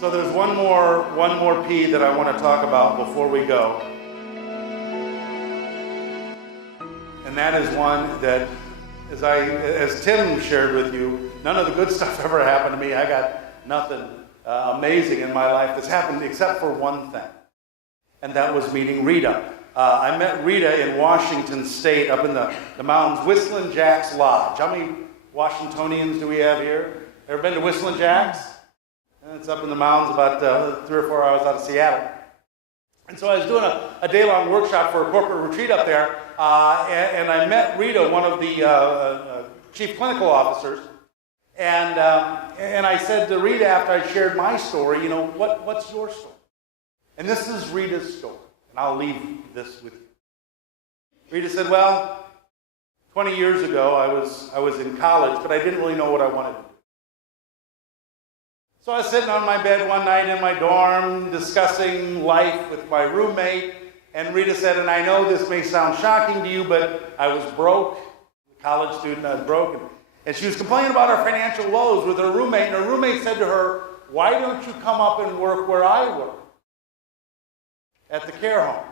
So there's one more P that I want to talk about before we go. And that is one that, as Tim shared with you, none of the good stuff ever happened to me. I got nothing amazing in my life that's happened except for one thing. And that was meeting Rita. I met Rita in Washington State, up in the mountains, Whistling Jack's Lodge. How many Washingtonians do we have here? Ever been to Whistling Jack's? It's up in the mountains about 3 or 4 hours out of Seattle. And so I was doing a day-long workshop for a corporate retreat up there, and I met Rita, one of the chief clinical officers, and I said to Rita after I shared my story, what's your story? And this is Rita's story, and I'll leave this with you. Rita said, well, 20 years ago I was in college, but I didn't really know what I wanted to do. So I was sitting on my bed one night in my dorm discussing life with my roommate, and Rita said, and I know this may sound shocking to you, but I was broke, a college student, I was broke, and she was complaining about her financial woes with her roommate, and her roommate said to her, why don't you come up and work where I work? At the care home.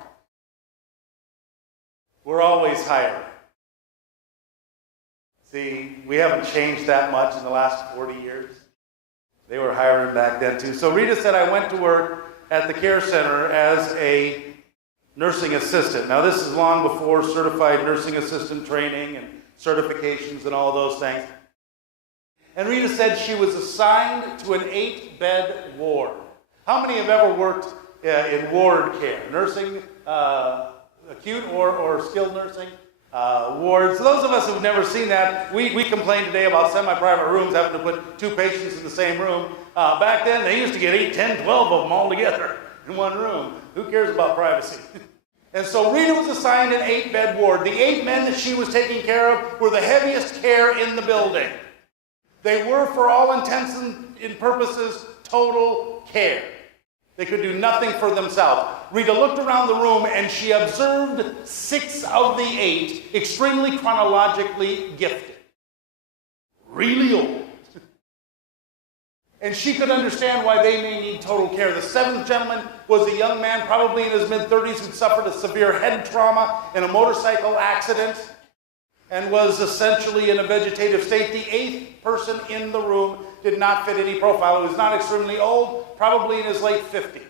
We're always hiring. See, we haven't changed that much in the last 40 years. They were hiring back then too. So Rita said I went to work at the care center as a nursing assistant. Now this is long before certified nursing assistant training and certifications and all those things. And Rita said she was assigned to an 8-bed ward. How many have ever worked in ward care? Nursing, acute or skilled nursing? Wards. Those of us who've never seen that, we complain today about semi-private rooms having to put 2 patients in the same room. Back then, they used to get 8, 10, 12 of them all together in one room. Who cares about privacy? And so Rita was assigned an 8-bed ward. The 8 men that she was taking care of were the heaviest care in the building. They were, for all intents and purposes, total care. They could do nothing for themselves. Rita looked around the room and she observed 6 of the 8 extremely chronologically gifted. Really old. And she could understand why they may need total care. The 7th gentleman was a young man, probably in his mid-30s, who'd suffered a severe head trauma in a motorcycle accident and was essentially in a vegetative state. The 8th person in the room did not fit any profile. He was not extremely old, probably in his late 50s.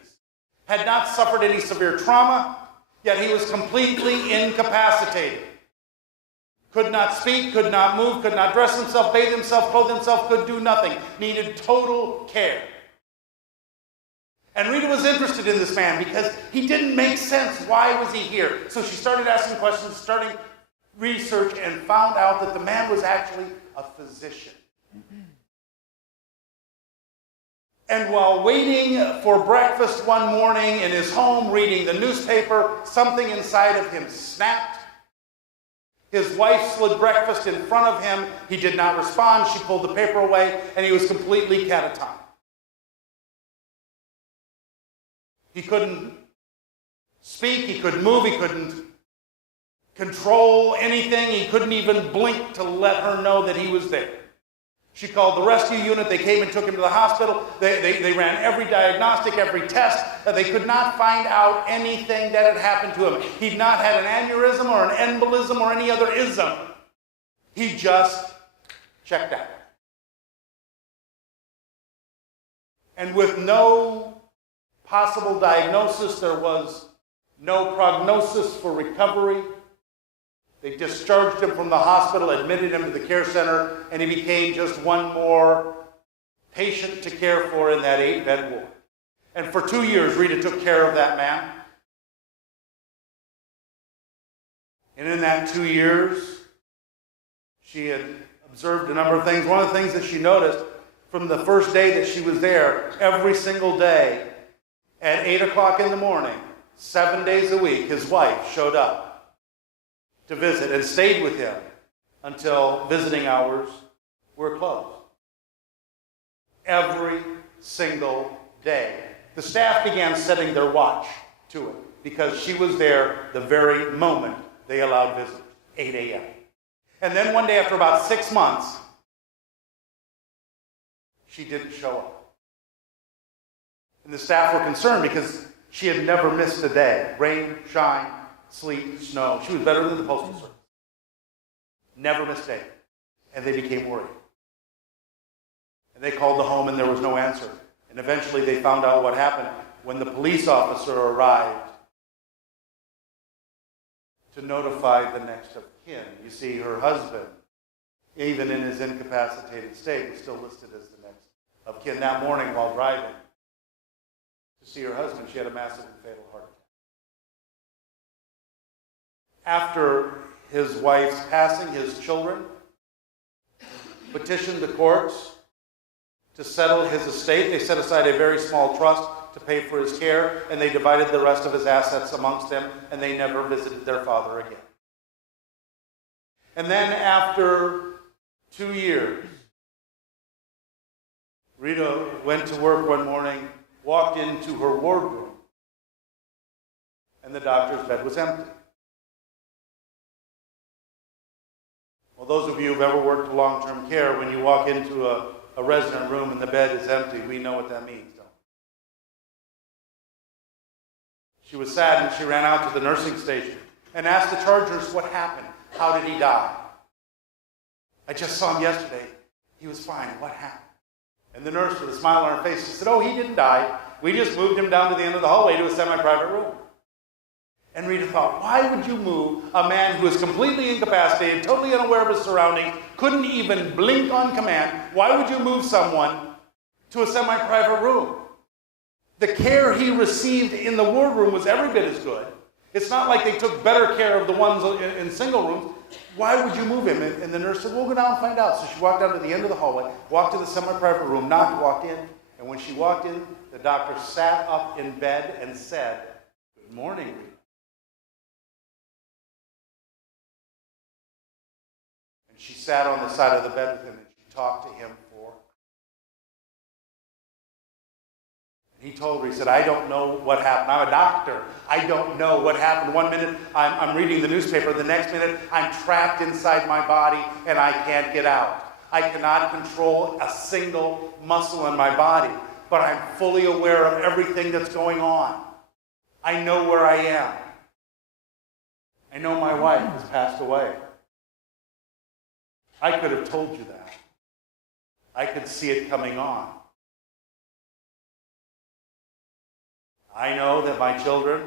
Had not suffered any severe trauma, yet he was completely incapacitated. Could not speak, could not move, could not dress himself, bathe himself, clothe himself, could do nothing. Needed total care. And Rita was interested in this man because he didn't make sense. Why was he here? So she started asking questions, starting research, and found out that the man was actually a physician. And while waiting for breakfast one morning in his home, reading the newspaper, something inside of him snapped. His wife slid breakfast in front of him. He did not respond. She pulled the paper away, and he was completely catatonic. He couldn't speak. He couldn't move. He couldn't control anything. He couldn't even blink to let her know that he was there. She called the rescue unit. They came and took him to the hospital. They ran every diagnostic, every test. They could not find out anything that had happened to him. He'd not had an aneurysm or an embolism or any other ism. He just checked out. And with no possible diagnosis, there was no prognosis for recovery. They discharged him from the hospital, admitted him to the care center, and he became just one more patient to care for in that 8-bed ward. And for 2 years, Rita took care of that man. And in that 2 years, she had observed a number of things. One of the things that she noticed from the first day that she was there, every single day at 8 o'clock in the morning, 7 days a week, his wife showed up to visit and stayed with him until visiting hours were closed. Every single day. The staff began setting their watch to it because she was there the very moment they allowed visitors, 8 a.m. And then one day after about 6 months, she didn't show up. And the staff were concerned because she had never missed a day. Rain, shine, sleet, snow. She was better than the Postal Service. Never missed a day. And they became worried. And they called the home and there was no answer. And eventually they found out what happened when the police officer arrived to notify the next of kin. You see, her husband, even in his incapacitated state, was still listed as the next of kin. That morning while driving to see her husband, she had a massive and fatal heart attack. After his wife's passing, his children petitioned the courts to settle his estate. They set aside a very small trust to pay for his care, and they divided the rest of his assets amongst them, and they never visited their father again. And then after 2 years, Rita went to work one morning, walked into her wardroom, and the doctor's bed was empty. Well, those of you who've ever worked in long-term care, when you walk into a resident room and the bed is empty, we know what that means, don't we? She was sad and she ran out to the nursing station and asked the chargers what happened. How did he die? I just saw him yesterday. He was fine. What happened? And the nurse, with a smile on her face, she said, oh, he didn't die. We just moved him down to the end of the hallway to a semi-private room. And Rita thought, why would you move a man who is completely incapacitated, totally unaware of his surroundings, couldn't even blink on command? Why would you move someone to a semi-private room? The care he received in the ward room was every bit as good. It's not like they took better care of the ones in single rooms. Why would you move him? And the nurse said, we'll go down and find out. So she walked down to the end of the hallway, walked to the semi-private room, knocked, walked in. And when she walked in, the doctor sat up in bed and said, good morning, Rita. She sat on the side of the bed with him and she talked to him for. And he told her, he said, I don't know what happened. I'm a doctor. I don't know what happened. One minute I'm reading the newspaper. The next minute I'm trapped inside my body and I can't get out. I cannot control a single muscle in my body, but I'm fully aware of everything that's going on. I know where I am. I know my wife has passed away. I could have told you that. I could see it coming on. I know that my children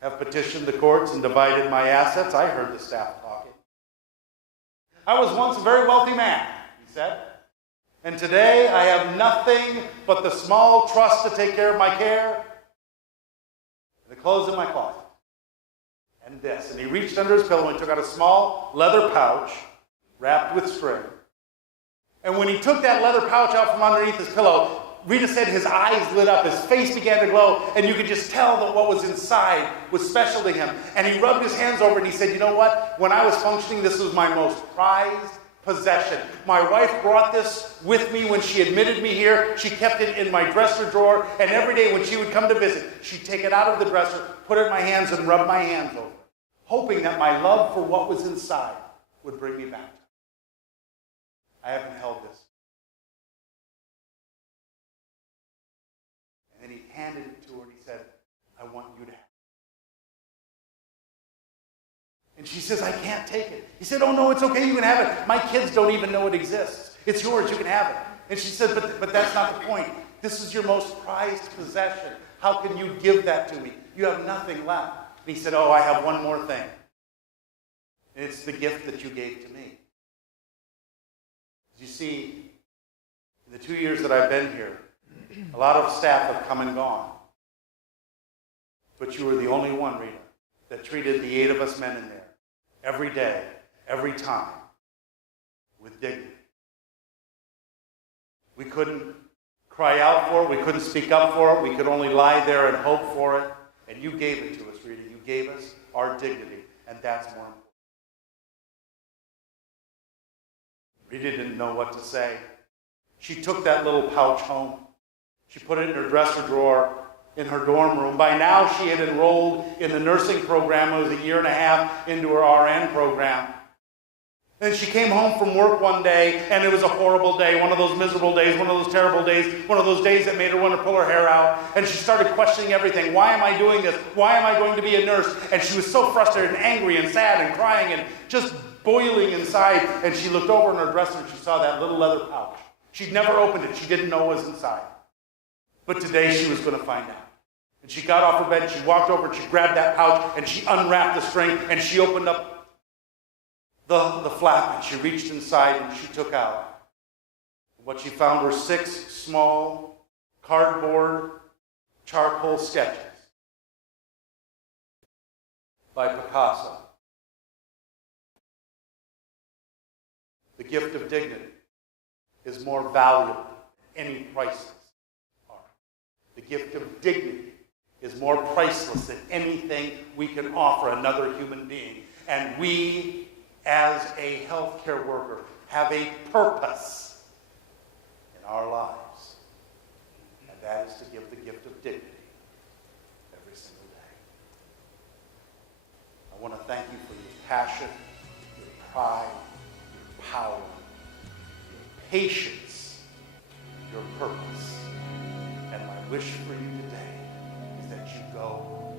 have petitioned the courts and divided my assets. I heard the staff talking. I was once a very wealthy man, he said. And today I have nothing but the small trust to take care of my care, the clothes in my closet, and this. And he reached under his pillow and took out a small leather pouch wrapped with string. And when he took that leather pouch out from underneath his pillow, Rita said his eyes lit up, his face began to glow, and you could just tell that what was inside was special to him. And he rubbed his hands over and he said, you know what? When I was functioning, this was my most prized possession. My wife brought this with me when she admitted me here. She kept it in my dresser drawer, and every day when she would come to visit, she'd take it out of the dresser, put it in my hands, and rub my hands over, hoping that my love for what was inside would bring me back to her. I haven't held this. And then he handed it to her and he said, I want you to have it. And she says, I can't take it. He said, oh no, it's okay, you can have it. My kids don't even know it exists. It's yours, you can have it. And she said, but that's not the point. This is your most prized possession. How can you give that to me? You have nothing left. And he said, oh, I have one more thing. And it's the gift that you gave to me. You see, in the 2 years that I've been here, a lot of staff have come and gone. But you were the only one, Rita, that treated the 8 of us men in there every day, every time, with dignity. We couldn't cry out for it. We couldn't speak up for it. We could only lie there and hope for it. And you gave it to us, Rita. You gave us our dignity, and that's more important. Rita didn't know what to say. She took that little pouch home. She put it in her dresser drawer in her dorm room. By now, she had enrolled in the nursing program. It was a year and a half into her RN program. And she came home from work one day, and it was a horrible day, one of those miserable days, one of those terrible days, one of those days that made her want to pull her hair out. And she started questioning everything. Why am I doing this? Why am I going to be a nurse? And she was so frustrated and angry and sad and crying and just boiling inside. And she looked over in her dresser and she saw that little leather pouch. She'd never opened it. She didn't know what was inside. But today she was going to find out. And she got off her bed, she walked over, and she grabbed that pouch, and she unwrapped the string, and she opened up the flap, and she reached inside, and she took out. What she found were 6 small cardboard charcoal sketches by Picasso. The gift of dignity is more valuable than any priceless art. The gift of dignity is more priceless than anything we can offer another human being. And we, as a healthcare worker, have a purpose in our lives. And that is to give the gift of dignity every single day. I want to thank you for your passion, your pride, your power, your patience, your purpose. And my wish for you today is that you go